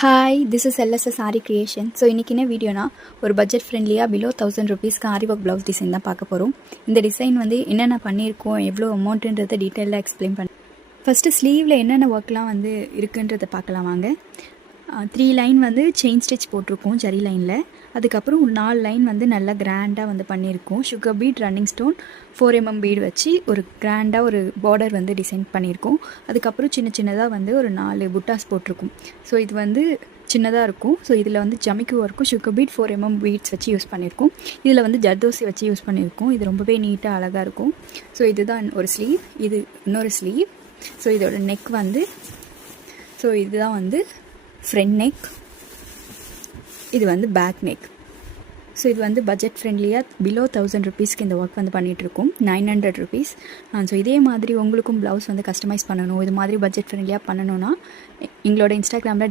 Hi, this is LSS aari creation. So இன்றைக்கி என்ன வீடியோனா, ஒரு பட்ஜெட் ஃப்ரெண்ட்லியாக பிலோ 1000 ருபீஸ்க்கு ஆரி ஒர்க் ப்ளவுஸ் டிசைன் தான் பார்க்க போகிறோம். இந்த டிசைன் வந்து என்னென்ன பண்ணியிருக்கோம், எவ்வளோ அமௌண்ட்டுன்றதை டீட்டெயிலாக எக்ஸ்பிளைன் பண்ண. ஃபஸ்ட்டு ஸ்லீவில் என்னென்ன ஒர்க்லாம் வந்து இருக்குன்றதை பார்க்கலாம் வாங்க. 3 லைன் வந்து செயின் ஸ்டிச் போட்டிருக்கோம் ஜரி லைனில். அதுக்கப்புறம் 4 லைன் வந்து நல்லா கிராண்டாக வந்து பண்ணியிருக்கோம். Sugar bead, running stone, 4mm bead வச்சு ஒரு கிராண்டாக ஒரு பார்டர் வந்து டிசைன் பண்ணியிருக்கோம். அதுக்கப்புறம் சின்ன சின்னதாக வந்து ஒரு 4 புட்டாஸ் போட்டிருக்கோம். ஸோ இது வந்து சின்னதாக இருக்கும். ஸோ இதில் வந்து ஜமிக்கு ஒர்க்கும் சுகர் பீட் 4mm பீட்ஸ் வச்சு யூஸ் பண்ணியிருக்கோம். இதில் வந்து ஜர்தோசி வச்சு யூஸ் பண்ணியிருக்கோம். இது ரொம்பவே நீட்டாக அழகாக இருக்கும். ஸோ இதுதான் ஒரு ஸ்லீவ், இது இன்னொரு ஸ்லீவ். ஸோ இதோட நெக் வந்து, ஸோ இதுதான் வந்து ஃப்ரண்ட் நெக், இது வந்து பேக் நெக். ஸோ இது வந்து பட்ஜெட் ஃப்ரெண்ட்லியாக பிலோ 1000 ருபீஸ்க்கு இந்த ஒர்க் வந்து பண்ணிகிட்ருக்கோம். 900 ருபீஸ். ஸோ இதே மாதிரி உங்களுக்கும் ப்ளவுஸ் வந்து கஸ்டமைஸ் பண்ணணும், இது மாதிரி பட்ஜெட் ஃப்ரெண்ட்லியாக பண்ணணுன்னா எங்களோட இன்ஸ்டாகிராமில்